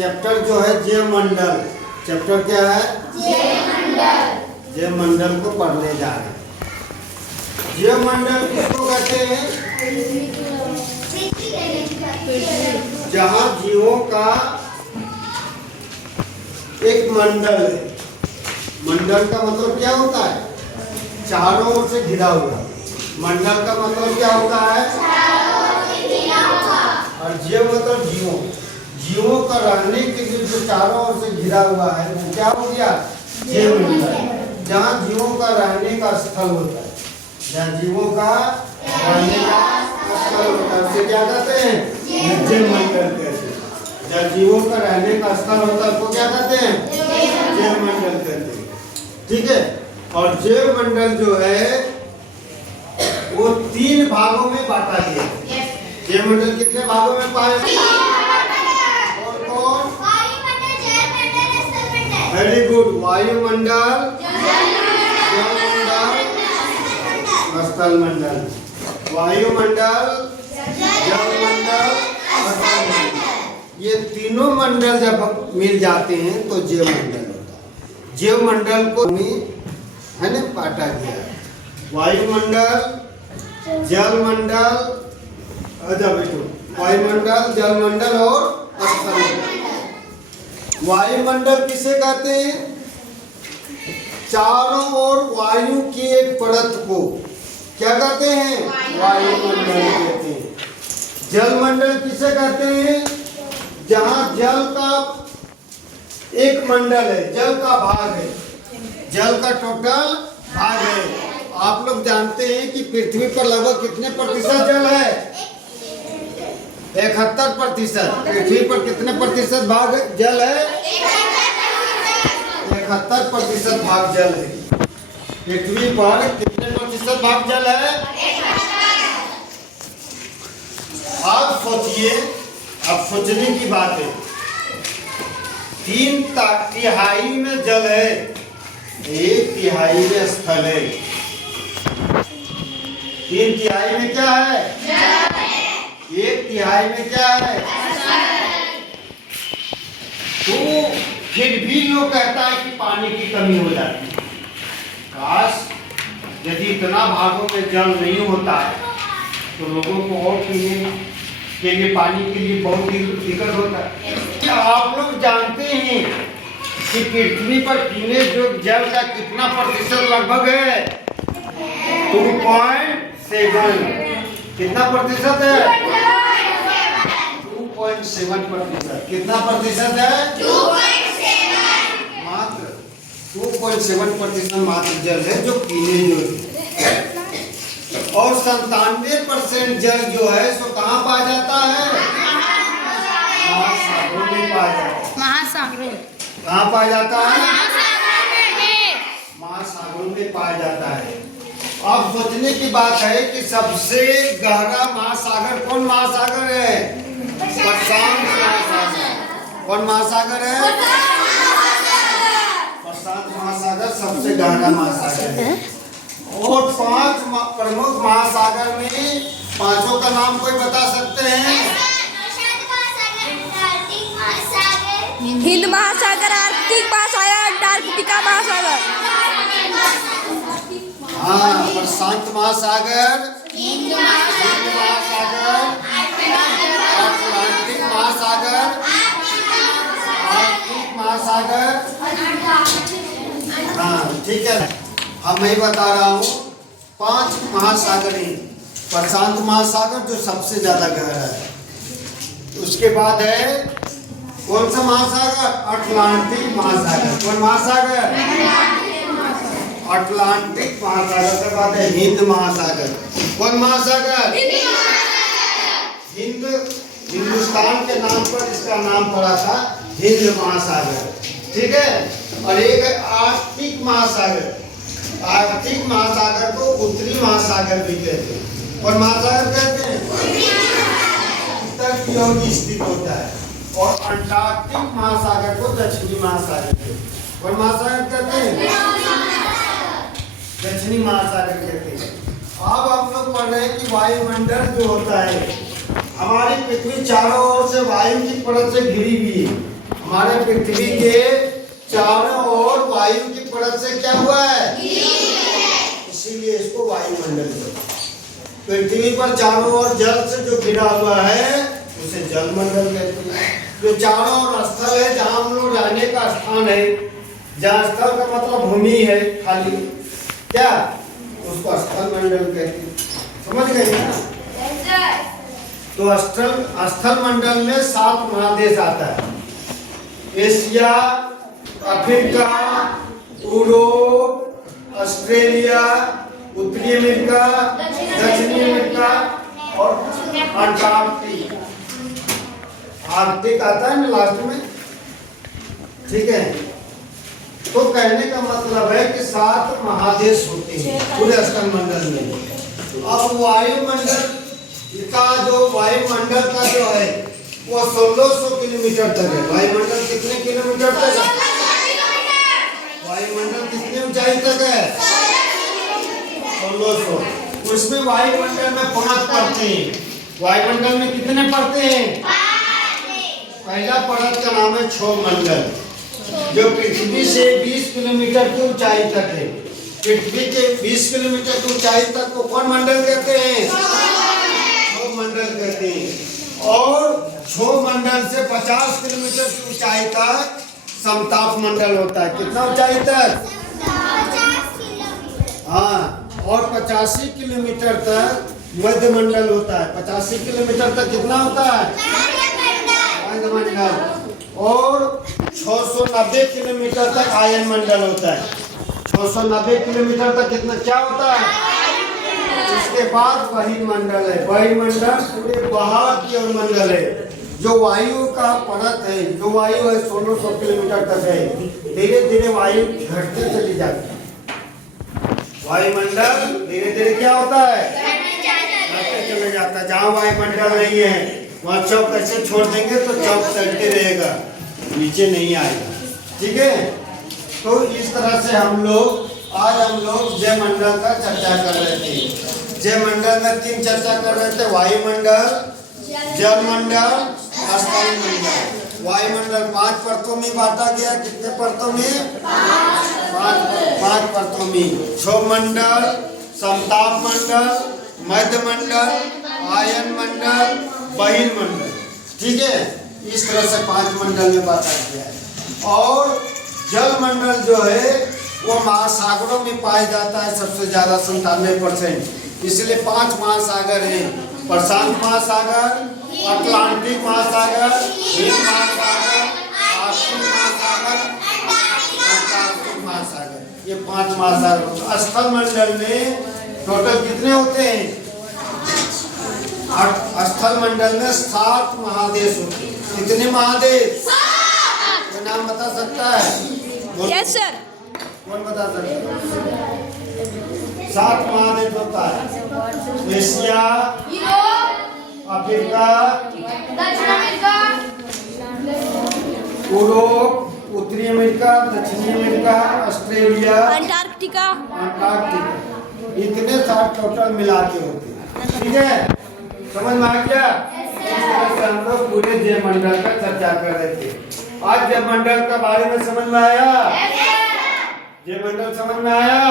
Chapter जो है जैव मंडल। चैप्टर क्या है? जैव मंडल को पढ़ने जा रहे हैं। जैव मंडल किसको कहते हैं? जहाँ जीवों का एक मंडल है। मंडल का मतलब क्या होता है? चारों ओर से घिरा हुआ। मंडल का मतलब क्या होता है? और जैव मतलब जीवों। जीवों का रहने के लिए जो चारों ओर से घिरा हुआ है वो क्या हो गया? जैव मंडल। जहाँ जीवों का रहने का स्थल होता है, जहाँ जीवों का रहने का स्थल होता है उसे क्या कहते हैं? जैव मंडल कहते हैं। जहाँ जीवों का रहने का स्थल होता है उसको क्या कहते हैं? जैव मंडल कहते हैं। ठीक है। और जैव मंडल जो है वो 3 भागों में बांटा गया है। जैव मंडल कितने भागों में पाया? और कौन? Very good. वायुमंडल, जलमंडल, स्थल मंडल। वायुमंडल, जलमंडल, स्थल मंडल। ये तीनों मंडल जब मिल जाते हैं तो जैव मंडल होता है। जैव मंडल को है ना बांटा गया है। वायुमंडल, जलमंडल, वायुमंडल, जलमंडल और स्थल मंडल। वायुमंडल किसे कहते हैं? चारों ओर वायु की एक परत को क्या कहते हैं? वायुमंडल कहते हैं। जलमंडल किसे कहते हैं? जहाँ जल का एक मंडल है, जल का भाग है, जल का टोटल भाग है। आप लोग जानते हैं कि पृथ्वी पर लगभग कितने प्रतिशत जल है? 71%। पृथ्वी पर कितने प्रतिशत भाग जल है? 71% भाग जल है। पृथ्वी पर कितने प्रतिशत भाग जल है? आप सोचिए, अब सोचने की बात है। 3/3 में जल है, 1/3 में स्थल है। 3/3 में क्या है? 1/3 में क्या है? तो फिर भी लोग कहता है कि पानी की कमी हो जाती है। काश यदि इतना भागों में जल नहीं होता है तो लोगों को और पीने के लिए पानी के लिए बहुत ही दिक्कत होता है। क्या आप लोग जानते हैं कि पृथ्वी पर पीने योग्य जल का कितना प्रतिशत लगभग है? 2.7। कितना प्रतिशत है? 2.7%। कितना प्रतिशत है? 2.7। मात्र 2.7% मात्र जल है जो पीने योग्य है। और 97% जल जो है सो कहाँ पाया जाता है? महासागरों में पाया जाता है। महासागर कहाँ पाया जाता है? महासागरों में पाया जाता है। अब सोचने की बात है कि सबसे गहरा महासागर कौन महासागर है? प्रशांत महासागर। कौन महासागर है? प्रशांत महासागर सबसे गहरा महासागर है। और 5 प्रमुख महासागर में 5 का नाम कोई बता सकते हैं? हिंद महासागर, आर्कटिक महासागर, अंटार्कटिका महासागर। हाँ, प्रशांत महासागर, हिंद महासागर, अटलांटिक महासागर, आर्कटिक महासागर। हाँ ठीक है, अब मैं बता रहा हूँ 5 महासागर हैं। प्रशांत महासागर जो सबसे ज्यादा गहरा है। उसके बाद है कौन सा महासागर? अटलांटिक महासागर। कौन महासागर? अटलांटिक महासागर के बाद है हिंद महासागर। कौन महासागर? हिंद, हिंदुस्तान के नाम पर इसका नाम पड़ा था हिंद महासागर। ठीक है। और एक है आर्कटिक महासागर। आर्कटिक महासागर को उत्तरी महासागर भी कहते हैं। कौन महासागर कहते हैं? उत्तर की ओर स्थित होता है। और अंटार्कटिक महासागर को दक्षिणी महासागर कहते हैं। कौन महासागर कहते हैं? दक्षिणी महासागर कहते हैं। अब हम लोग पढ़ रहे हैं कि वायुमंडल जो होता है, हमारी पृथ्वी चारों ओर से वायु की परत से घिरी हुई है। हमारे पृथ्वी के चारों ओर वायु की परत से क्या हुआ है, इसीलिए इसको वायुमंडल कहते हैं। पृथ्वी पर चारों ओर जल से जो घिरा हुआ है उसे जलमंडल कहते हैं। जो चारों ओर स्थल है, जहाँ हम लोग रहने का स्थान है, जहाँ स्थल का मतलब भूमि है खाली, क्या उसको स्थल मंडल कहते हैं। समझ गए ना? तो स्थल मंडल में 7 महादेश आता है। एशिया, अफ्रीका, यूरोप, ऑस्ट्रेलिया, उत्तरी अमेरिका, दक्षिणी अमेरिका और अंटार्कटिक। आर्कटिक आता है ना लास्ट में, ठीक है। तो कहने का मतलब है कि 7 महादेश होते हैं पूरे स्थल मंडल में। अब वायुमंडल का जो है वो 1600 किलोमीटर तक है। वायुमंडल कितने किलोमीटर तक है? वायुमंडल कितने ऊंचाई तक है? 1600। उसमें वायुमंडल में 5 परतें हैं। वायुमंडल में कितने परतें हैं? पहला परत का नाम है क्षोभमंडल, जो पृथ्वी से 20 किलोमीटर की ऊंचाई तक है। पृथ्वी के 20 किलोमीटर की ऊंचाई तक को कौन मंडल कहते हैं? क्षोभमंडल कहते हैं। और क्षोभमंडल से 50 किलोमीटर की ऊंचाई तक समताप मंडल होता है। कितना ऊंचाई तक? हाँ, और 85 किलोमीटर तक मध्य मंडल होता है। 85 किलोमीटर तक कितना होता है? मध्य मंडल। और 690 किलोमीटर तक आयन मंडल होता है। 690 किलोमीटर तक कितना क्या होता है? इसके बाद बहिर्मंडल है। बहिर्मंडल पूरे बाहर की ओर मंडल है। जो वायु का परत है, जो वायु है 1600 किलोमीटर तक है। धीरे धीरे वायु घटते चली जाती है। वायुमंडल धीरे धीरे क्या होता है? घटते चले जाता है। जहाँ वायुमंडल नहीं है वहाँ चौक ऐसे छोड़ देंगे तो चौक चलते रहेगा, नीचे नहीं आएगा। ठीक है, तो इस तरह से हम लोग जयमंडल का चर्चा कर रहे थे। जयमंडल में 3 चर्चा कर रहे थे, वायुमंडल, जलमंडल, स्थल मंडल। वायुमंडल 5 परतों में बांटा गया। कितने परतों में? 5 परतों में। क्षोभमंडल, समताप मंडल, मध्य मंडल, आयन मंडल, बहिर्मंडल। ठीक है, इस तरह से 5 मंडल में बांटा गया है। और जलमंडल जो है वो महासागरों में पाया जाता है सबसे ज्यादा, 97%। इसलिए 5 महासागर हैं। प्रशांत महासागर, अटलांटिक महासागर, हिंद महासागर, आर्कटिक महासागर, अंटार्कटिक महासागर। ये 5 महासागर। स्थल मंडल में टोटल कितने होते हैं? स्थल मंडल में 7 महादेश होते हैं। कितने महादेश? कोई नाम बता सकता है? Yes sir. कौन बता सकता है? 7 महादेश होता है। एशिया, अफ्रीका, यूरोप, उत्तरी अमेरिका, दक्षिणी अमेरिका, ऑस्ट्रेलिया, अंटार्कटिका। इतने 7 टोटल मिला के होते हैं। ठीक है, समझ में आ गया? इस तरह से हम लोग पूरे जयमंडल का चर्चा कर रहे थे। आज जयमंडल के बारे में समझ में आया? जयमंडल समझ में आया?